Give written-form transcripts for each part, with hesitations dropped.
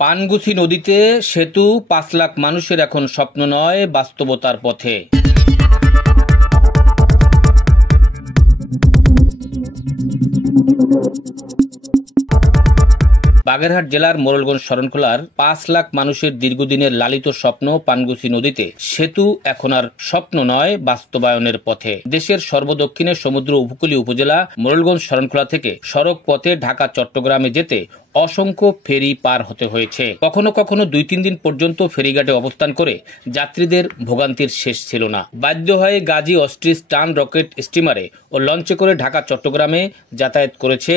পানগুছি নদীতে সেতু ৫ লাখ মানুষের এখন স্বপ্ন নয়, বাস্তবতার পথে। বাগেরহাট জেলার মোরেলগঞ্জ শরণখোলার ৫ লাখ মানুষের দীর্ঘদিনের লালিত স্বপ্ন পানগুছি নদীতে সেতু এখন আর স্বপ্ন নয়, বাস্তবায়নের পথে। দেশের সর্বদক্ষিণে সমুদ্র উপকূলীয় উপজেলা মোরেলগঞ্জ শরণখোলা থেকে সড়ক পথে ঢাকা চট্টগ্রামে যেতে অসংখ্য ফেরি পার হতে হয়েছে। কখনো কখনো ২-৩ দিন পর্যন্ত ফেরিঘাটে অবস্থান করে যাত্রীদের ভোগান্তির শেষ ছিল না। বাধ্য হয়ে গাজী অস্ট্রিচ টান রকেট স্টিমারে ও লঞ্চে করে ঢাকা চট্টগ্রামে যাতায়াত করেছে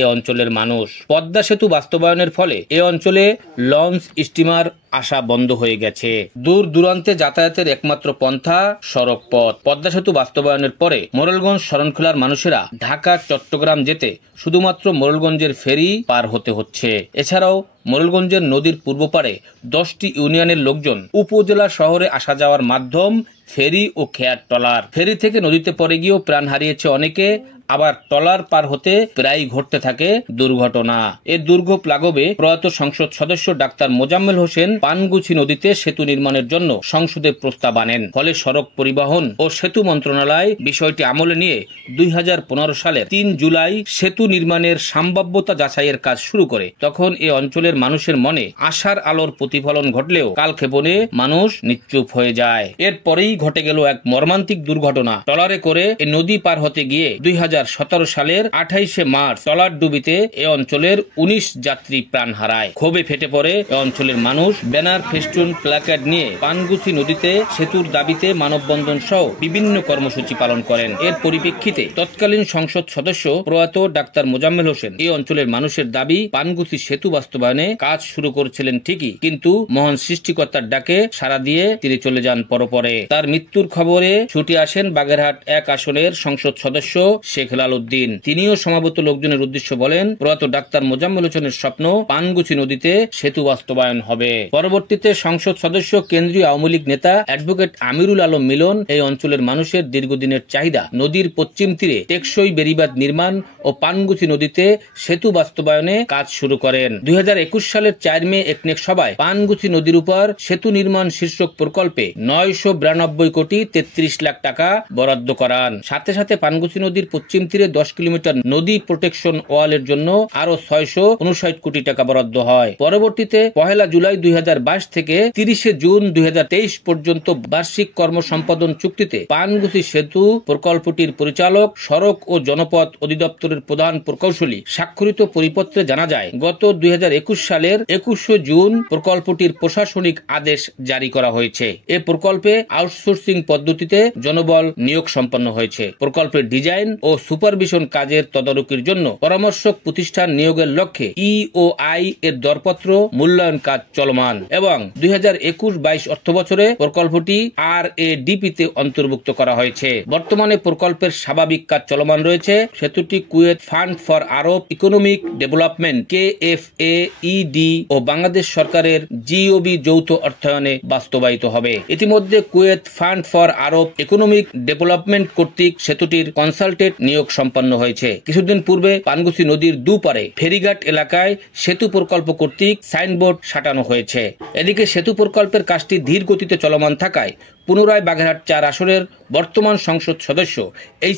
এ অঞ্চলের মানুষ। পদ্মা সেতু বাস্তবায়নের ফলে এ অঞ্চলে লঞ্চ স্টিমার আসা বন্ধ হয়ে গেছে। দূর দূরান্তে যাতায়াতের একমাত্র পন্থা সড়ক পথ। পদ্মা সেতু বাস্তবায়নের পরে মোরেলগঞ্জ শরণখোলার মানুষেরা ঢাকা চট্টগ্রাম যেতে শুধুমাত্র মোরেলগঞ্জের ফেরি পার হতে হচ্ছে। এছাড়াও মোরেলগঞ্জের নদীর পূর্ব পারে 10টি ইউনিয়নের লোকজন উপজেলা শহরে আসা যাওয়ার মাধ্যম ফেরি ও খেয়ার ট্রলার। ফেরি থেকে নদীতে পড়ে গিয়েও প্রাণ হারিয়েছে অনেকে, আবার ট্রলার পার হতে প্রায় ঘটতে থাকে দুর্ঘটনা। এ দুর্ভোগ লাঘবে প্রয়াত সংসদ সদস্য ডাক্তার মোজাম্মেল হোসেন পানগুছি নদীতে সেতু নির্মাণের জন্য সংসদে প্রস্তাব আনেন। ফলে সড়ক পরিবহন ও সেতু মন্ত্রণালয় বিষয়টি আমলে নিয়ে ২০১৫ সালের ৩ জুলাই সেতু নির্মাণের সম্ভাব্যতা যাচাইয়ের কাজ শুরু করে। তখন এ অঞ্চলের মানুষের মনে আশার আলোর প্রতিফলন ঘটলেও কালক্ষেপণে মানুষ নিশ্চুপ হয়ে যায়। এরপরেই ঘটে গেল এক মর্মান্তিক দুর্ঘটনা। ট্রলারে করে এ নদী পার হতে গিয়ে ২০১৭ সালের ২৮শে মার্চ ট্রলার ডুবিতে এ অঞ্চলের ১৯ যাত্রী প্রাণ হারায়। ক্ষোভে ফেটে পড়ে এ অঞ্চলের মানুষ। ব্যানার, ফেস্টুন, প্ল্যাকার্ড নিয়ে পানগুছি নদীতে সেতুর দাবিতে মানববন্ধন সহ বিভিন্ন কর্মসূচি পালন করেন। এর পরিপ্রেক্ষিতে তৎকালীন সংসদ সদস্য প্রয়াত ডাক্তার মোজাম্মেল হোসেন এই অঞ্চলের মানুষের দাবি পানগুছি সেতু বাস্তবায়নে কাজ শুরু করেছিলেন ঠিকই, কিন্তু মহান সৃষ্টিকর্তার ডাকে সাড়া দিয়ে তিনি চলে যান পরপরে। তার মৃত্যুর খবরে ছুটে আসেন বাগেরহাট ১ আসনের সংসদ সদস্য শেখ হেলাল উদ্দিন। তিনিও সমাবেত লোকজনের উদ্দেশ্য বলেন, প্রয়াত ডাক্তার মোজাম্মেল হোসেনের স্বপ্ন পানগুছি নদীতে সেতু বাস্তবায়ন হবে। পরবর্তীতে সংসদ সদস্য কেন্দ্রীয় আওয়ামী লীগ নেতা অ্যাডভোকেট আমিরুল আলম মিলন এই অঞ্চলের মানুষের দীর্ঘদিনের চাহিদা নদীর পশ্চিম তীরে টেকসই বেড়িবাঁধ নির্মাণ ও পানগুছি নদীতে সেতু বাস্তবায়নে কাজ শুরু করেন। ২০২১ সালের ৪ মে একনেক সভায় পানগুছি নদীর উপর সেতু নির্মাণ শীর্ষক প্রকল্পে ৯৯২ কোটি ৩৩ লাখ টাকা বরাদ্দ করান। সাথে সাথে পানগুছি নদীর পশ্চিম তীরে ১০ কিলোমিটার নদী প্রোটেকশন ওয়ালের জন্য আরো ৬৫৯ কোটি টাকা বরাদ্দ হয়। পরবর্তীতে ১ জুলাই ২০২২ থেকে ৩০ জুন ২০২৩ পর্যন্ত বার্ষিক কর্ম সম্পাদন চুক্তিতে পানগুছি সেতু প্রকল্পটির পরিচালক সড়ক ও জনপথ অধিদপ্তরের প্রধান প্রকৌশলী স্বাক্ষরিত পরিপত্রে জানা যায়, গত ২০২১ সালের ২১ জুন প্রকল্পটির প্রশাসনিক আদেশ জারি করা হয়েছে। এ প্রকল্পে আউটসোর্সিং পদ্ধতিতে জনবল নিয়োগ সম্পন্ন হয়েছে। প্রকল্পের ডিজাইন ও সুপারভিশন কাজের তদারকির জন্য পরামর্শক প্রতিষ্ঠান নিয়োগের লক্ষ্যে ইওআই এর দরপত্র মূল্যায়ন কাজ চলমান এবং ২০২১-২২ অর্থবছরে প্রকল্পটি RADP তে অন্তর্ভুক্ত করা হয়েছে। বর্তমানে প্রকল্পের স্বাভাবিক কাজ চলমান রয়েছে। সেতুটি Kuwait fund for Arab economic development KFAED ও বাংলাদেশ সরকারের GOB যৌথ অর্থায়নে বাস্তবায়িত হবে। ইতিমধ্যে Kuwait fund for Arab economic development কর্তৃক সেতুটির কনসালটেন্ট নিয়োগ সম্পন্ন হয়েছে। কিছুদিন পূর্বে পানগুছি নদীর দুপারে ফেরিঘাট এলাকায় সেতু প্রকল্প কর্তৃক সাইনবোর্ড সাটানো হয়েছে। এদিকে সেতু প্রকল্পের কাজটি ধীর গতিতে চলমান থাকায় পুনরায় বাগেরহাট ৪ আসনের বর্তমান সংসদ সদস্য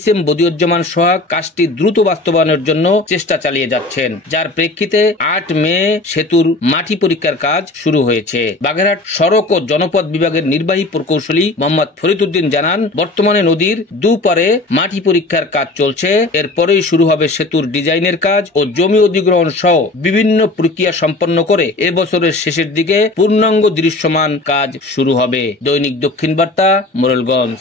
HM বদিউজ্জামান সোহাগ কাজটি দ্রুত বাস্তবায়নের জন্য চেষ্টা চালিয়ে যাচ্ছেন, যার প্রেক্ষিতে ৮ মে সেতুর মাটি পরীক্ষার কাজ শুরু হয়েছে। বাগেরহাট সড়ক ও জনপথ বিভাগের নির্বাহী প্রকৌশলী মোহাম্মদ ফরিদ উদ্দিন জানান, বর্তমানে নদীর দুপারে মাটি পরীক্ষার কাজ চলছে। এরপরেই শুরু হবে সেতুর ডিজাইনের কাজ ও জমি অধিগ্রহণ সহ বিভিন্ন প্রক্রিয়া সম্পন্ন করে এবছরের শেষের দিকে পূর্ণাঙ্গ দৃশ্যমান কাজ শুরু হবে। দৈনিক দক্ষিণ বার্তা, মোরেলগঞ্জ।